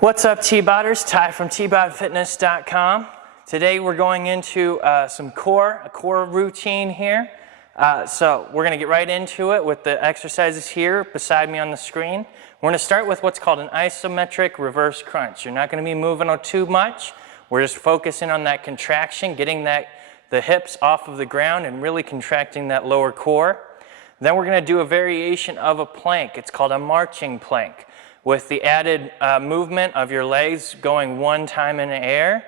What's up, Tboders? Ty from Tbodfitness.com. Today we're going into a core routine here. So we're going to get right into it with the exercises here beside me on the screen. We're going to start with what's called an isometric reverse crunch. You're not going to be moving too much. We're just focusing on that contraction, getting the hips off of the ground and really contracting that lower core. Then we're going to do a variation of a plank. It's called a marching plank, with the added movement of your legs going one time in the air.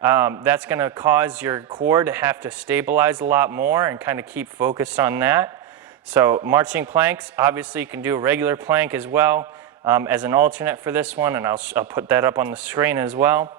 That's going to cause your core to have to stabilize a lot more and kind of keep focused on that. So marching planks, obviously you can do a regular plank as well as an alternate for this one, and I'll put that up on the screen as well.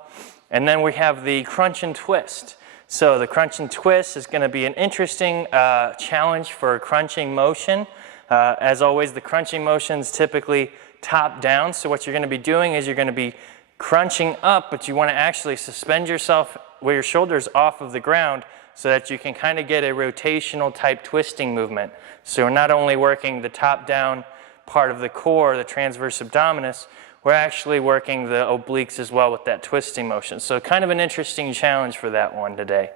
And then we have the crunch and twist. So the crunch and twist is going to be an interesting challenge for crunching motion. As always, the crunching motion is typically top down. So what you're going to be doing is you're going to be crunching up, but you want to actually suspend yourself with your shoulders off of the ground so that you can kind of get a rotational type twisting movement. So we're not only working the top down part of the core, the transverse abdominis, we're actually working the obliques as well with that twisting motion. So kind of an interesting challenge for that one today.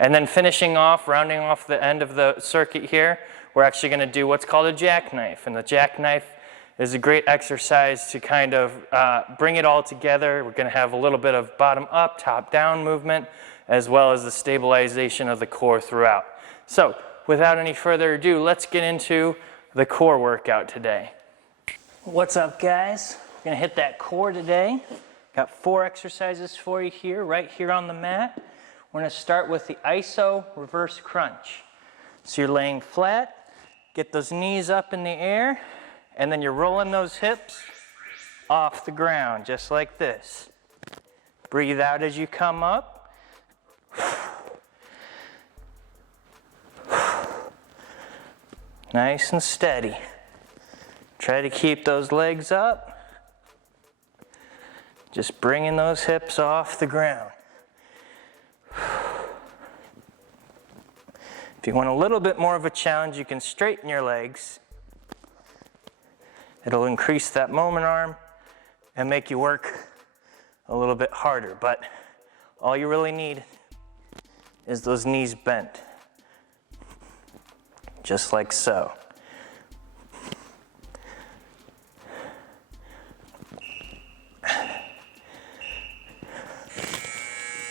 And then finishing off, rounding off the end of the circuit here, we're actually going to do what's called a jackknife. And the jackknife is a great exercise to kind of bring it all together. We're going to have a little bit of bottom up, top down movement, as well as the stabilization of the core throughout. So without any further ado, let's get into the core workout today. What's up, guys? We're going to hit that core today. Got 4 exercises for you here, right here on the mat. We're going to start with the iso reverse crunch. So you're laying flat, get those knees up in the air, and then you're rolling those hips off the ground, just like this. Breathe out as you come up. Nice and steady. Try to keep those legs up. Just bringing those hips off the ground. If you want a little bit more of a challenge, you can straighten your legs. It'll increase that moment arm and make you work a little bit harder. But all you really need is those knees bent. Just like so.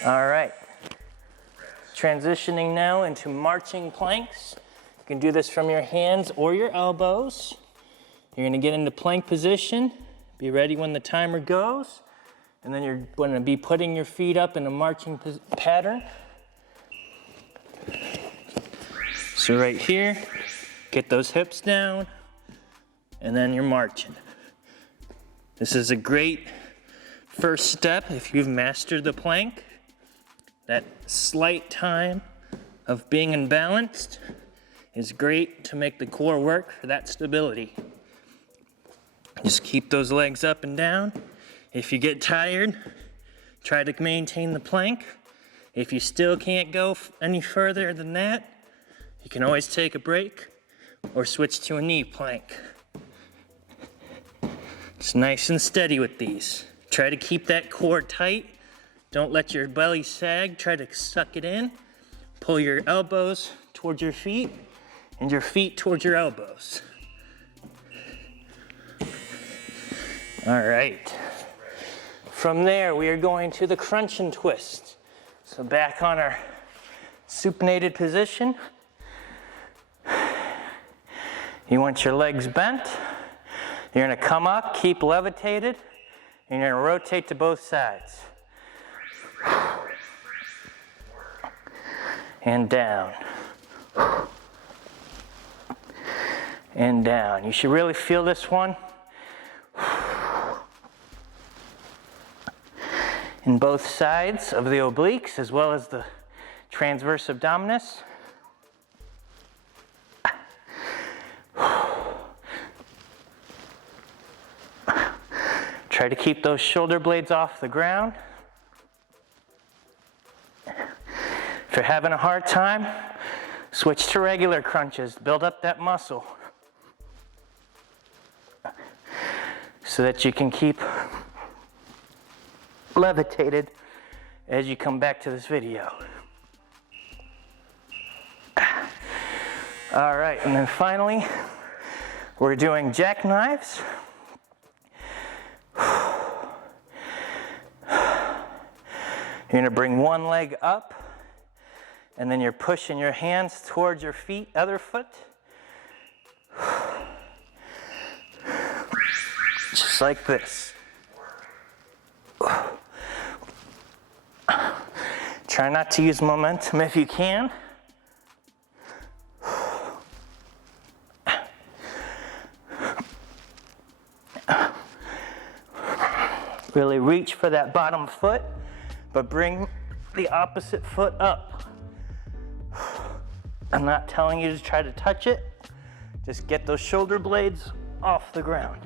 All right. Transitioning now into marching planks. You can do this from your hands or your elbows. You're going to get into plank position, be ready when the timer goes, and then you're going to be putting your feet up in a marching pattern. So right here, get those hips down, and then you're marching. This is a great first step if you've mastered the plank. That slight time of being imbalanced is great to make the core work for that stability. Just keep those legs up and down. If you get tired, try to maintain the plank. If you still can't go any further than that, you can always take a break or switch to a knee plank. It's nice and steady with these. Try to keep that core tight. Don't let your belly sag. Try to suck it in. Pull your elbows towards your feet and your feet towards your elbows. All right. From there, we are going to the crunch and twist. So back on our supinated position. You want your legs bent. You're going to come up, keep levitated, and you're going to rotate to both sides. And down. And down. You should really feel this one in both sides of the obliques as well as the transverse abdominis. Try to keep those shoulder blades off the ground. If you're having a hard time, switch to regular crunches. Build up that muscle so that you can keep levitated as you come back to this video. All right, and then finally, we're doing jackknives. You're gonna bring one leg up, and then you're pushing your hands towards your feet, other foot. Just like this. Try not to use momentum if you can. Really reach for that bottom foot, but bring the opposite foot up. I'm not telling you to try to touch it. Just get those shoulder blades off the ground.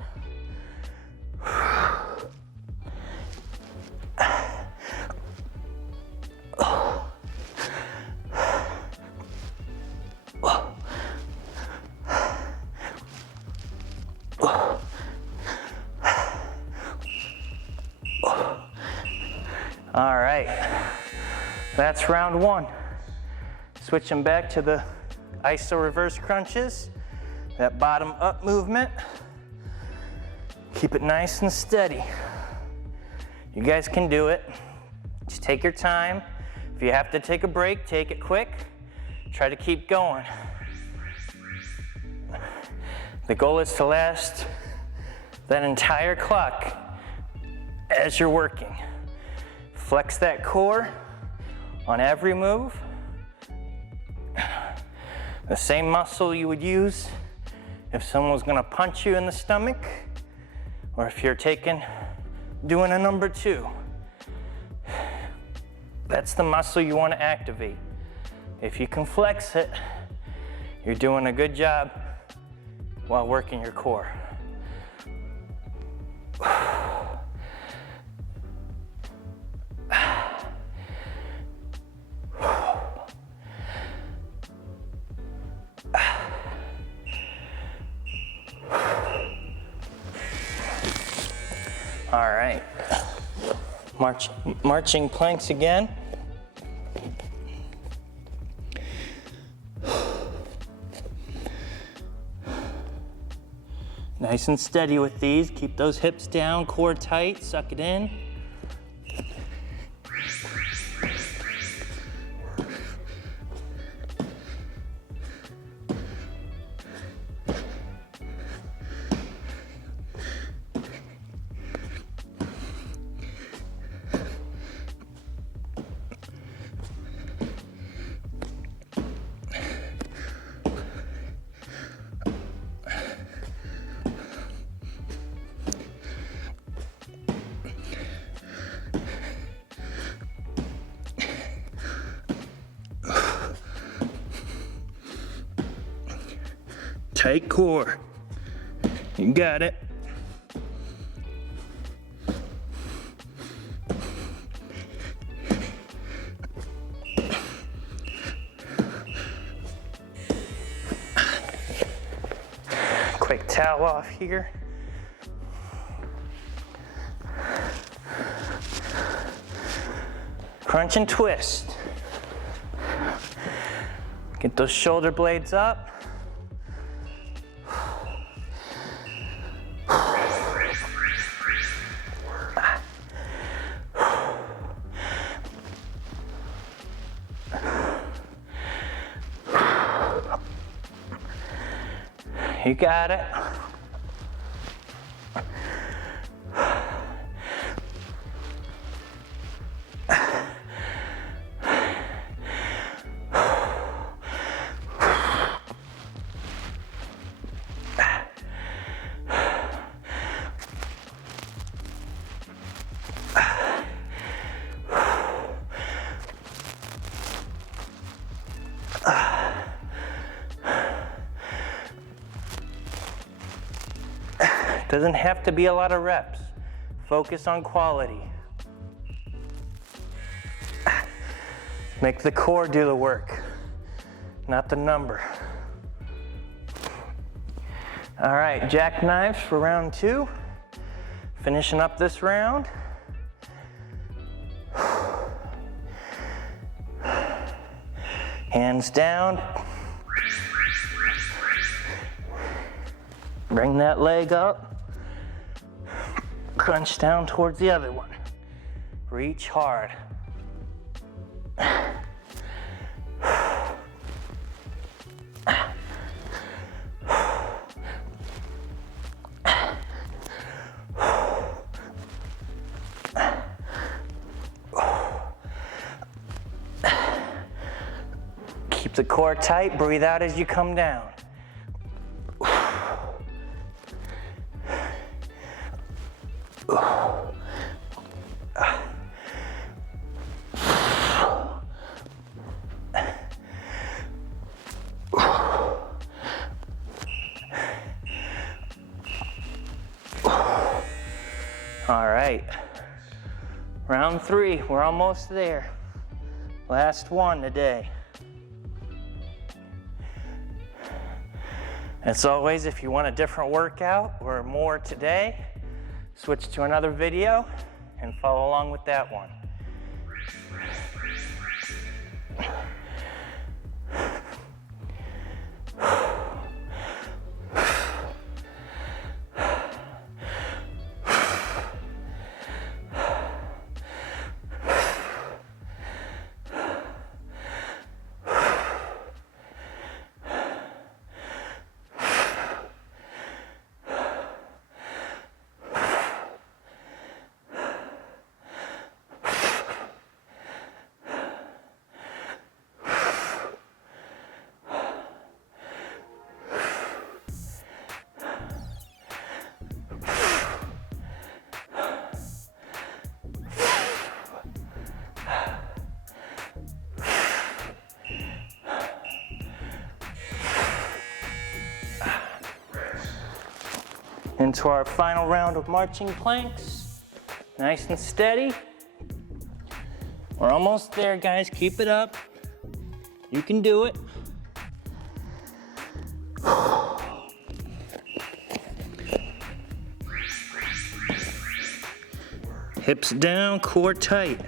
All right, that's round one. Switching back to the iso reverse crunches, that bottom up movement. Keep it nice and steady. You guys can do it. Just take your time. If you have to take a break, take it quick. Try to keep going. The goal is to last that entire clock as you're working. Flex that core on every move. The same muscle you would use if someone was gonna punch you in the stomach, or if you're doing a number 2. That's the muscle you wanna activate. If you can flex it, you're doing a good job while working your core. All right, marching planks again. Nice and steady with these. Keep those hips down, core tight, suck it in. Tight core. You got it. Quick towel off here. Crunch and twist. Get those shoulder blades up. You got it. Doesn't have to be a lot of reps. Focus on quality. Make the core do the work, not the number. All right, jackknives for round 2. Finishing up this round. Hands down. Bring that leg up. Crunch down towards the other one. Reach hard. Keep the core tight. Breathe out as you come down. All right, round 3, we're almost there. Last one today. As always, if you want a different workout or more today, switch to another video and follow along with that one. Into our final round of marching planks. Nice and steady. We're almost there, guys. Keep it up. You can do it. Hips down, core tight.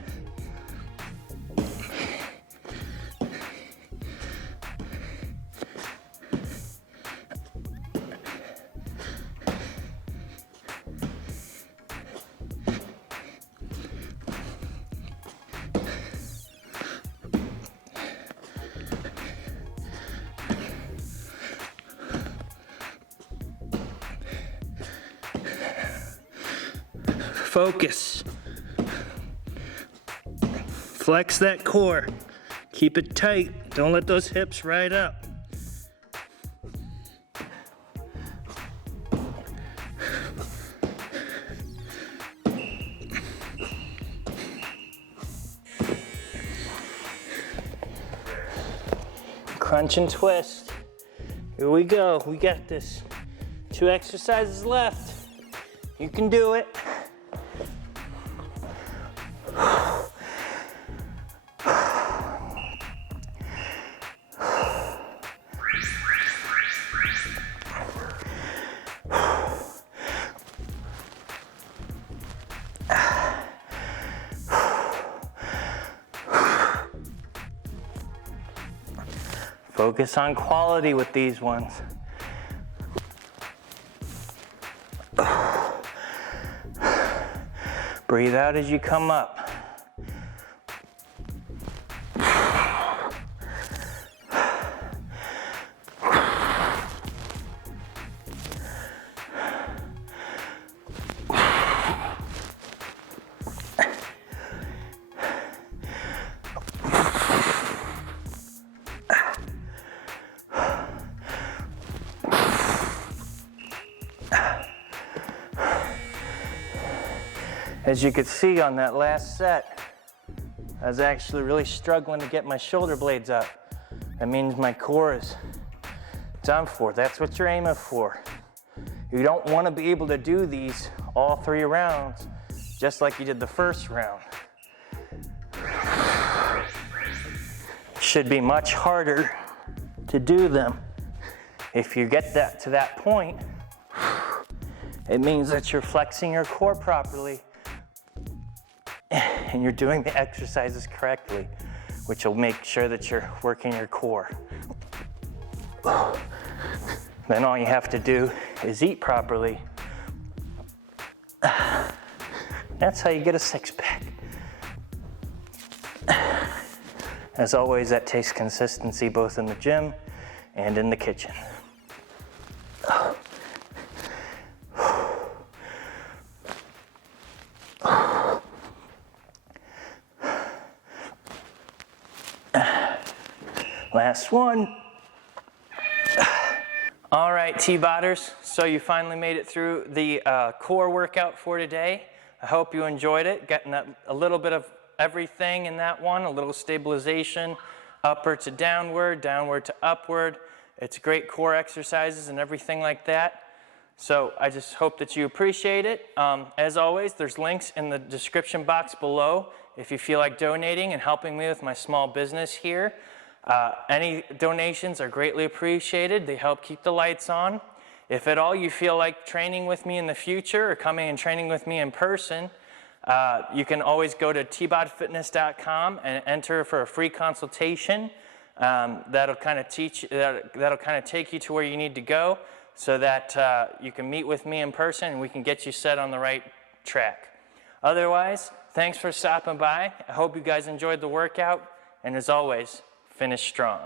Focus. Flex that core. Keep it tight. Don't let those hips ride up. Crunch and twist. Here we go. We got this. 2 exercises left. You can do it. Focus on quality with these ones. Breathe out as you come up. As you could see on that last set, I was actually really struggling to get my shoulder blades up. That means my core is done for. That's what you're aiming for. You don't want to be able to do these all 3 rounds just like you did the first round. Should be much harder to do them. If you get that to that point, it means that you're flexing your core properly and you're doing the exercises correctly, which will make sure that you're working your core. Then all you have to do is eat properly. That's how you get a six-pack. As always, that takes consistency both in the gym and in the kitchen. Last one. All right, Tbodders, so you finally made it through the core workout for today. I hope you enjoyed it, getting a little bit of everything in that one, a little stabilization, upward to downward, downward to upward. It's great core exercises and everything like that. So I just hope that you appreciate it. As always, there's links in the description box below if you feel like donating and helping me with my small business here. Any donations are greatly appreciated. They help keep the lights on. If at all you feel like training with me in the future or coming and training with me in person, you can always go to Tbodfitness.com and enter for a free consultation. That'll kind of take you to where you need to go so that you can meet with me in person and we can get you set on the right track. Otherwise, thanks for stopping by. I hope you guys enjoyed the workout, and as always, finish strong.